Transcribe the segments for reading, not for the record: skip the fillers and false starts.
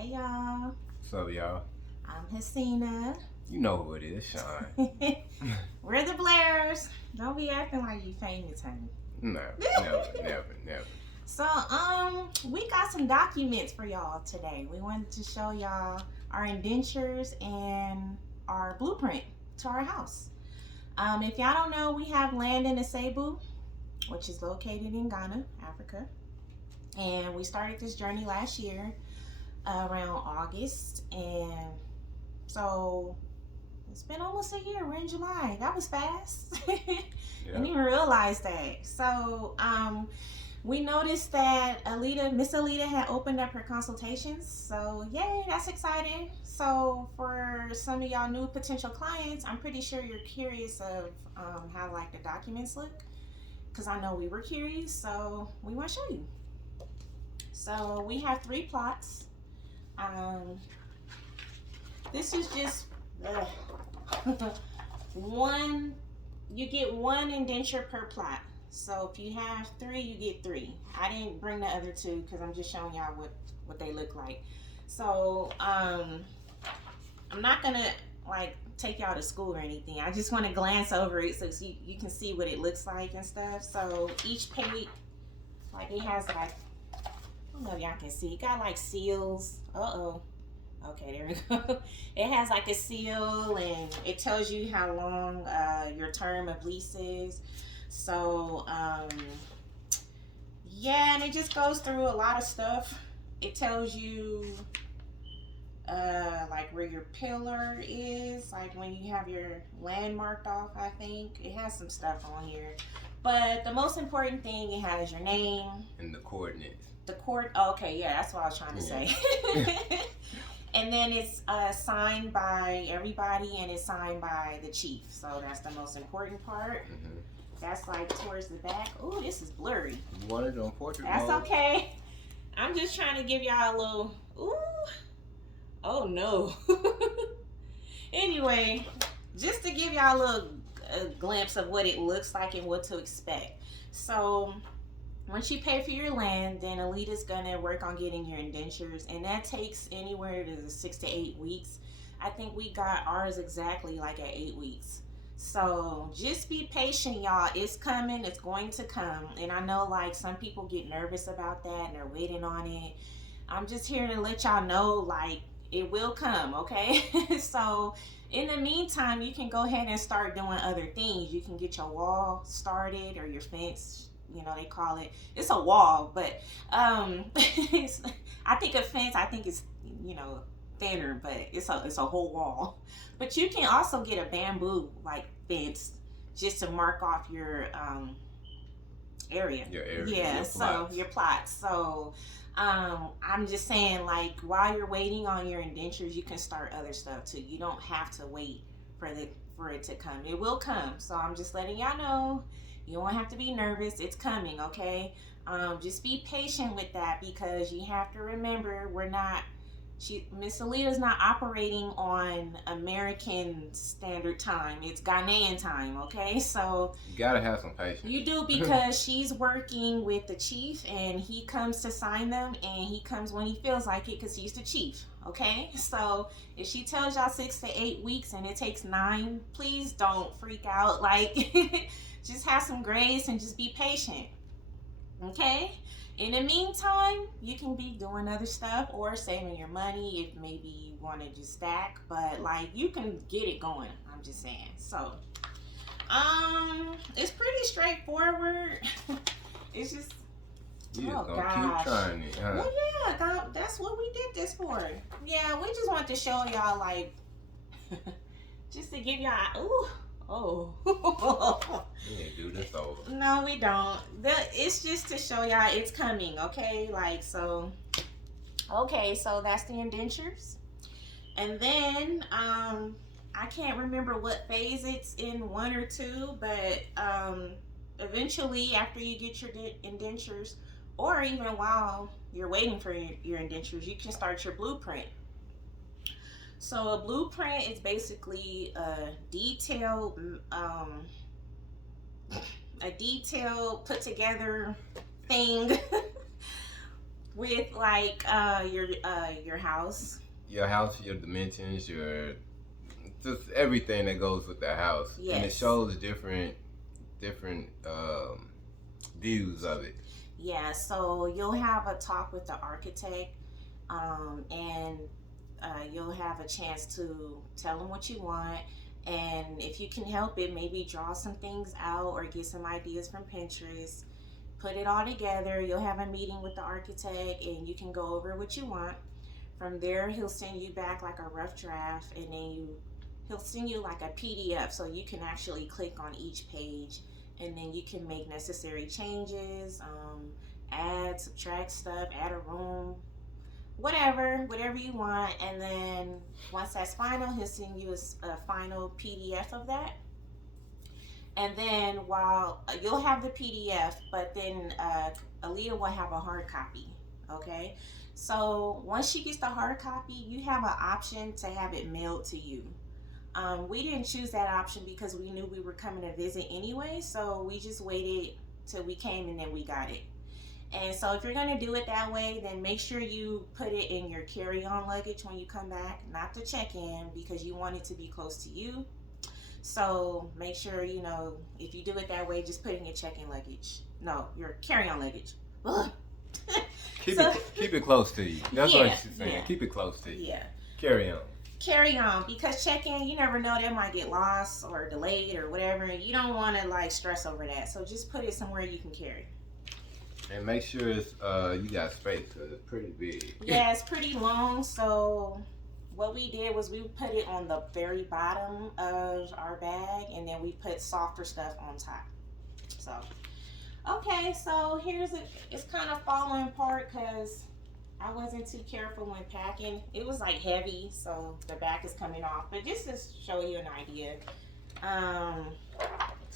Hey y'all, So y'all, I'm Hasina. you know who it is, Sean. We're the Blairs. Don't be acting like you famous, honey. Never, never. We got some documents for y'all today. We wanted to show y'all our indentures and our blueprint to our house. If y'all don't know, we have land in Asebu, which is located in Ghana, Africa. And we started this journey last year around August. And so it's been almost a year. We're in July. That was fast. Didn't even realize that. We noticed that Miss Alita had opened up her consultations. So yay, that's exciting. So for some of y'all new potential clients, I'm pretty sure you're curious of how like the documents look, because I know we were curious. So we want to show you. So we have 3 plots. This is just one. You get 1 indenture per plot. So if you have 3, you get 3. I didn't bring the other 2 because I'm just showing y'all what they look like. So I'm not gonna like take y'all to school or anything. I just want to glance over it so you can see what it looks like and stuff. So each page, like it has like, I don't know if y'all can see. It got like seals. Okay, there we go. It has like a seal and it tells you how long your term of lease is. So, yeah, and it just goes through a lot of stuff. It tells you like where your pillar is, like when you have your land marked off, I think. It has some stuff on here. But the most important thing, it has your name. And the coordinates. Okay, yeah, that's what I was trying to say. And then it's signed by everybody and it's signed by the chief. So that's the most important part. Mm-hmm. That's like towards the back. Oh, this is blurry. You want it on portrait That's mode? okay. I'm just trying to give y'all a little, ooh. Oh no. Anyway, just to give y'all a glimpse of what it looks like and what to expect. So once you pay for your land, then Alita's gonna work on getting your indentures, and that takes anywhere to 6 to 8 weeks. I think we got ours exactly like at 8 weeks. So just be patient, y'all. It's coming. It's going to come. And I know like some people get nervous about that and they're waiting on it. I'm just here to let y'all know like it will come, okay? So in the meantime, you can go ahead and start doing other things. You can get your wall started or your fence. You know, they call it, it's a wall, but I think a fence, I think it's, you know, thinner, but it's a whole wall. But you can also get a bamboo like fence just to mark off your area. Your area. Yeah, your so plots. your plots. So I'm just saying, like, while you're waiting on your indentures, you can start other stuff too. You don't have to wait for it to come. It will come. So I'm just letting y'all know. You don't have to be nervous. It's coming, okay? Just be patient with that because you have to remember Miss Alita's not operating on American Standard Time. It's Ghanaian time, okay? So You gotta have some patience. you do, because she's working with the chief and he comes to sign them and he comes when he feels like it because he's the chief, okay? So if she tells y'all 6 to 8 weeks and it takes 9, please don't freak out. Like, just have some grace and just be patient, okay? In the meantime, you can be doing other stuff or saving your money if maybe you want to just stack, but like you can get it going. I'm just saying. So it's pretty straightforward. It's just, You just oh gonna gosh, keep trying it, huh? well, yeah, that's what we did this for. Yeah, we just want to show y'all, like, just to give y'all, ooh, oh. We ain't do this over. No, we don't. It's just to show y'all it's coming, okay? Like, so, okay, so that's the indentures. And then, I can't remember what phase it's in, 1 or 2, but eventually after you get your indentures, or even while you're waiting for your indentures, you can start your blueprint. So a blueprint is basically a detailed put together thing with like your house. Your house, your dimensions, your just everything that goes with the house, and it Yes. shows different views of it. Yeah, so you'll have a talk with the architect, and you'll have a chance to tell them what you want. And if you can help it, maybe draw some things out or get some ideas from Pinterest. Put it all together. You'll have a meeting with the architect, and you can go over what you want. From there, he'll send you back like a rough draft, and then he'll send you like a PDF so you can actually click on each page, and then you can make necessary changes, add, subtract stuff, add a room, whatever you want. And then once that's final, he'll send you a final PDF of that. And then while you'll have the PDF, but then Aaliyah will have a hard copy. Okay, so once she gets the hard copy, you have an option to have it mailed to you. We didn't choose that option because we knew we were coming to visit anyway, so we just waited till we came and then we got it. And so if you're gonna do it that way, then make sure you put it in your carry-on luggage when you come back, not the check-in, because you want it to be close to you. So make sure, if you do it that way, just put it in your check-in luggage. No, your carry-on luggage. Ugh. Keep it close to you. That's what Yeah, she's saying. yeah. Keep it close to you. Yeah. Carry on. Carry on, because check-in, you never know, that might get lost or delayed or whatever. You don't want to like stress over that. So just put it somewhere you can carry. And make sure it's you got space because it's pretty big. Yeah, it's pretty long. So what we did was we put it on the very bottom of our bag, and then we put softer stuff on top. So okay, so it's kind of falling apart because I wasn't too careful when packing. It was like heavy, so the back is coming off. But just to show you an idea.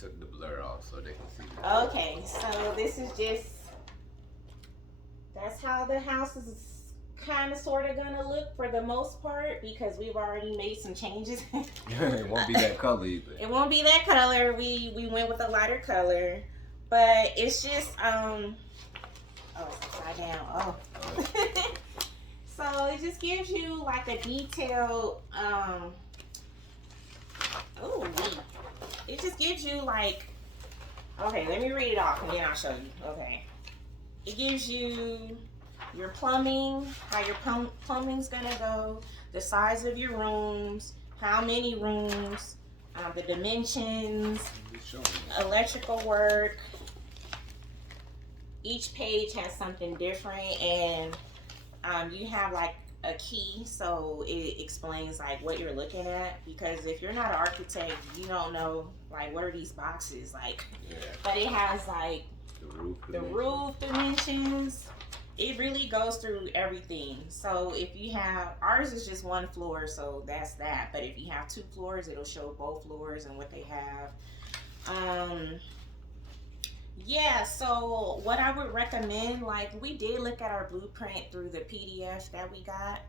Took the blur off so they can see. Okay, so this is that's how the house is kind of sort of gonna look for the most part, because we've already made some changes. It won't be that color either. It won't be that color. We went with a lighter color, but it's just it's upside down. Oh. So it just gives you like a detailed it just gives you like, okay, let me read it off and then I'll show you. Okay. It gives you your plumbing, how your plumbing's gonna go, the size of your rooms, how many rooms, the dimensions, electrical work. Each page has something different, and you have like a key, so it explains like what you're looking at, because if you're not an architect, you don't know like what are these boxes like. Yeah. But it has like the roof dimensions. It really goes through everything. So if you have, ours is just one floor, so that's that. But if you have 2 floors, it'll show both floors and what they have. Yeah, so what I would recommend, like we did look at our blueprint through the PDF that we got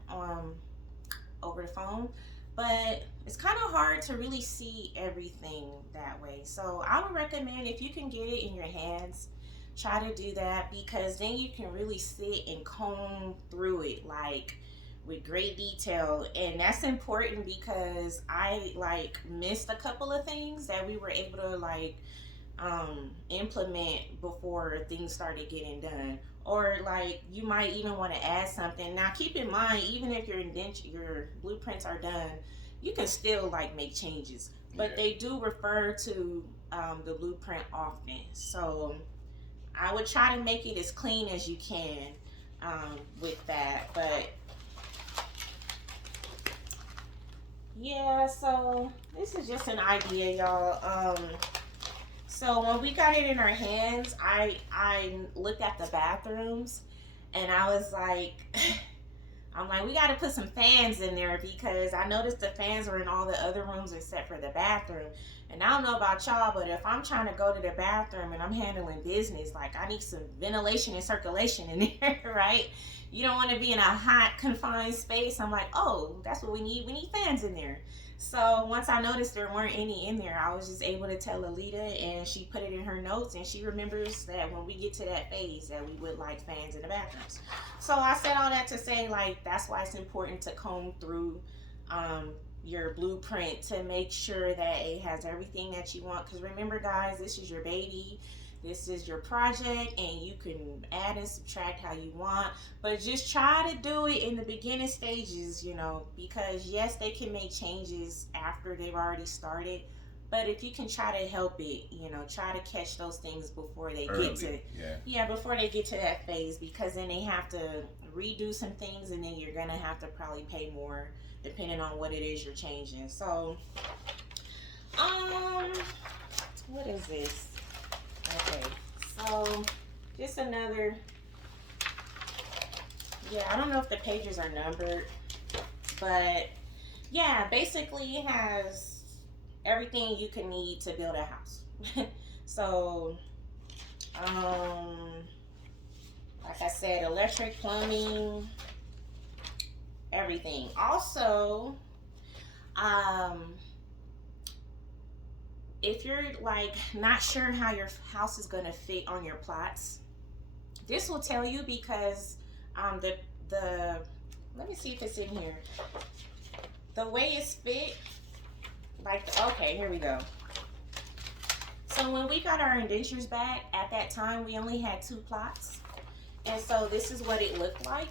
over the phone, but it's kind of hard to really see everything that way. So I would recommend, if you can get it in your hands, try to do that, because then you can really sit and comb through it like with great detail. And that's important because I like missed a couple of things that we were able to like implement before things started getting done, or like you might even want to add something. Now keep in mind, even if your blueprints are done, you can still like make changes, but they do refer to the blueprint often. So I would try to make it as clean as you can with that. But yeah, so this is just an idea, y'all. So when we got it in our hands, I looked at the bathrooms, and I was like, I'm like, we got to put some fans in there, because I noticed the fans were in all the other rooms except for the bathroom. And I don't know about y'all, but if I'm trying to go to the bathroom and I'm handling business, like I need some ventilation and circulation in there, right? You don't want to be in a hot confined space. I'm like, oh, that's what we need. We need fans in there. So once I noticed there weren't any in there, I was just able to tell Alita, and she put it in her notes, and she remembers that when we get to that phase that we would like fans in the bathrooms. So I said all that to say, like, that's why it's important to comb through um, your blueprint to make sure that it has everything that you want. Because remember, guys, this is your baby. This is your project, and you can add and subtract how you want, but just try to do it in the beginning stages, because yes, they can make changes after they've already started, but if you can try to help it, try to catch those things before they Early. get to, before they get to that phase, because then they have to redo some things, and then you're gonna have to probably pay more depending on what it is you're changing. So, what is this? Okay, so just another, I don't know if the pages are numbered, but yeah, basically it has everything you can need to build a house. So, like I said, electric, plumbing, everything. Also, if you're like not sure how your house is going to fit on your plots, this will tell you, because the let me see if it's in here. The way it's fit, like, okay, here we go. So when we got our indentures back, at that time we only had 2 plots, and so this is what it looked like.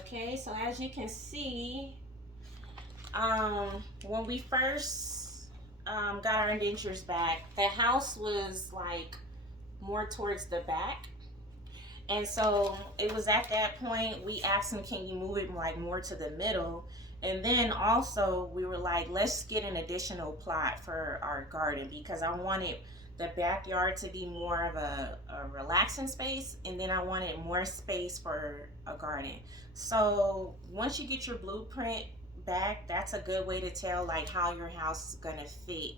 Okay, so as you can see, when we first got our indentures back, the house was like more towards the back, and so it was at that point we asked him, can you move it like more to the middle? And then also we were like, let's get an additional plot for our garden, because I wanted the backyard to be more of a relaxing space, and then I wanted more space for a garden. So once you get your blueprint back, that's a good way to tell like how your house is gonna fit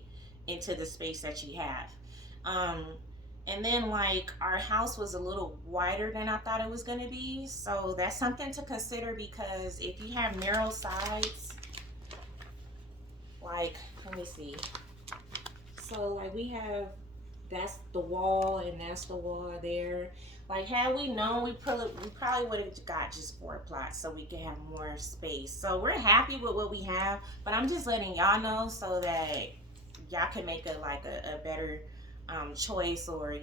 into the space that you have. And then like our house was a little wider than I thought it was gonna be, so that's something to consider, because if you have narrow sides, like, let me see. So like we have, that's the wall and that's the wall there. Like, had we known, we probably would have got just 4 plots so we could have more space. So we're happy with what we have, but I'm just letting y'all know so that y'all can make a better choice, or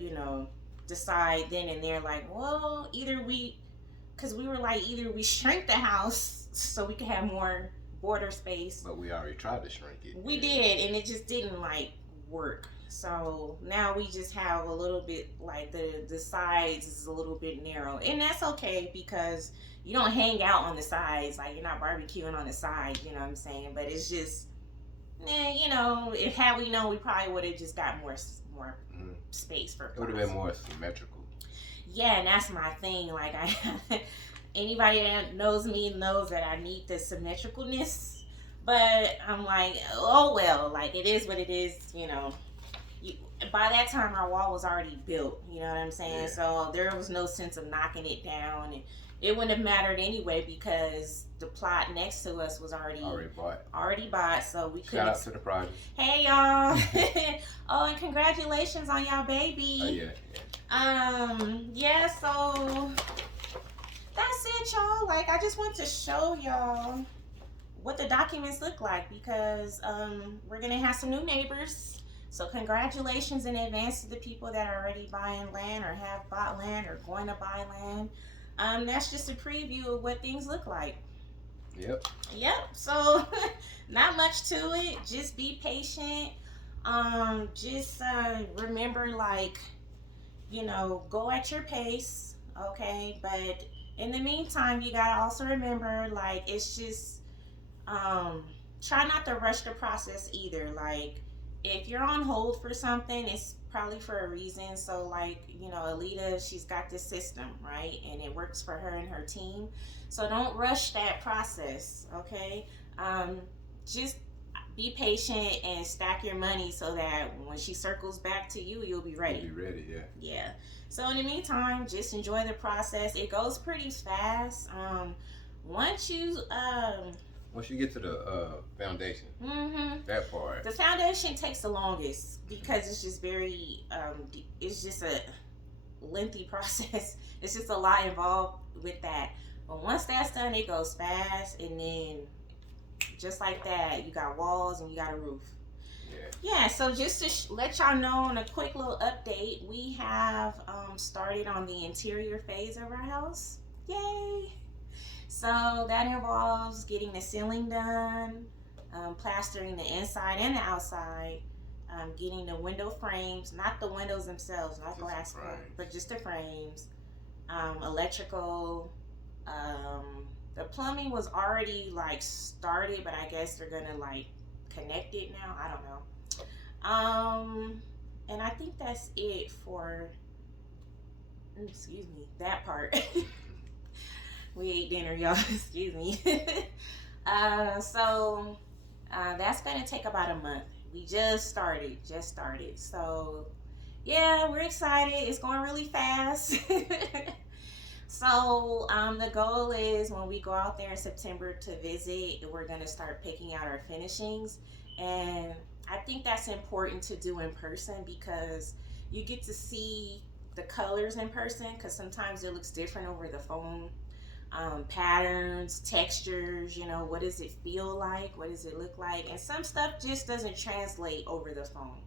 decide then and there, like, well, because we were like, either we shrink the house so we can have more border space. But we already tried to shrink it. We did, and it just didn't like work. So now we just have a little bit, like the sides is a little bit narrow, and that's okay, because you don't hang out on the sides, like you're not barbecuing on the sides, you know what I'm saying? But it's just, if had we known, we probably would have just got more space for plots. It would have been more symmetrical. Yeah, and that's my thing. Like, anybody that knows me knows that I need the symmetricalness, but I'm like, oh well, like it is what it is, by that time our wall was already built, you know what I'm saying? Yeah. So there was no sense of knocking it down, and it wouldn't have mattered anyway, because the plot next to us was already bought, so we couldn't. Shout out to the project. Hey y'all. Oh, and congratulations on y'all baby. Oh yeah, so that's it, y'all. Like, I just want to show y'all what the documents look like, because we're gonna have some new neighbors. So congratulations in advance to the people that are already buying land, or have bought land, or going to buy land. That's just a preview of what things look like. Yep. So not much to it. Just be patient. Just remember, like, go at your pace, okay? But in the meantime, you gotta also remember, like, it's just try not to rush the process either. Like, if you're on hold for something, it's probably for a reason. So like, Alita, she's got this system, right? And it works for her and her team. So don't rush that process, okay? Just be patient and stack your money so that when she circles back to you, you'll be ready. You'll be ready, yeah. Yeah. So in the meantime, just enjoy the process. It goes pretty fast. Once you Once you get to the foundation, that part. the foundation takes the longest because it's just very it's just a lengthy process. It's just a lot involved with that. But once that's done, it goes fast, and then just like that, you got walls and you got a roof. Yeah, so just to let y'all know on a quick little update, we have started on the interior phase of our house. Yay! So that involves getting the ceiling done, plastering the inside and the outside, getting the window frames, not the windows themselves, not glass, but just the frames, electrical. The plumbing was already like started, but I guess they're gonna like connect it now. I don't know. And I think that's it for, excuse me, that part. We ate dinner, y'all. Excuse me. So that's gonna take about a month. We just started. So yeah, we're excited. It's going really fast. So the goal is when we go out there in September to visit, we're gonna start picking out our finishings, and I think that's important to do in person because you get to see the colors in person, because sometimes it looks different over the phone. Patterns, textures, you know, what does it feel like? What does it look like? And some stuff just doesn't translate over the phone.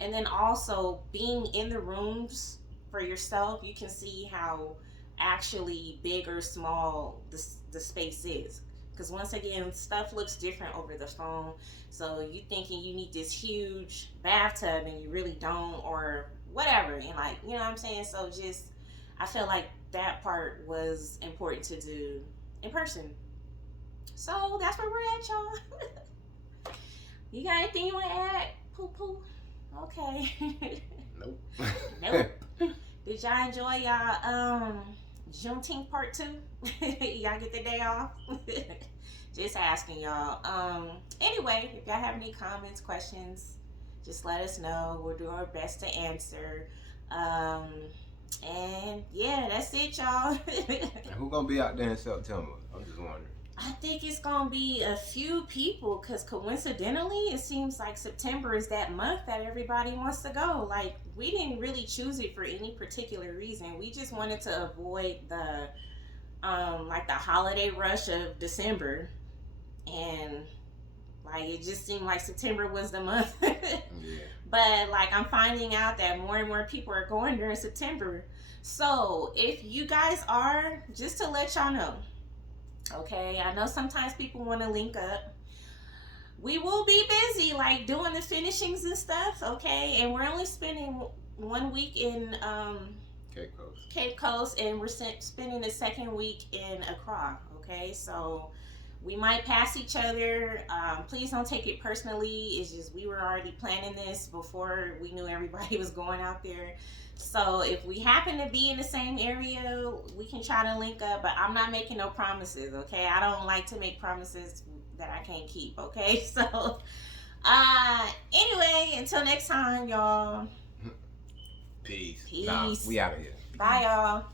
And then also being in the rooms for yourself, you can see how actually big or small the space is. Because once again, stuff looks different over the phone. So you thinking you need this huge bathtub and you really don't, or whatever. And like, you know what I'm saying? So just, I feel like that part was important to do in person. So that's where we're at, y'all. You got anything you want to add? Poo poo. Okay. Nope. Nope. Did y'all enjoy y'all Juneteenth part 2? Y'all get the day off? Just asking y'all. Anyway, if y'all have any comments, questions, just let us know. We'll do our best to answer. And yeah, that's it, y'all. And who gonna be out there in September? I'm just wondering. I think it's gonna be a few people, because coincidentally it seems like September is that month that everybody wants to go. Like, we didn't really choose it for any particular reason. We just wanted to avoid the like the holiday rush of December, and like it just seemed like September was the month. Yeah. But like, I'm finding out that more and more people are going during September. So if you guys are, just to let y'all know, okay, I know sometimes people want to link up. We will be busy, like doing the finishings and stuff, okay? And we're only spending 1 week in Cape Coast, and we're spending the second week in Accra, okay? So we might pass each other. Please don't take it personally. It's just we were already planning this before we knew everybody was going out there. So if we happen to be in the same area, we can try to link up, but I'm not making no promises, okay? I don't like to make promises that I can't keep, okay? So anyway, until next time, y'all. Peace. Peace. Nah, we out of here. Bye, y'all.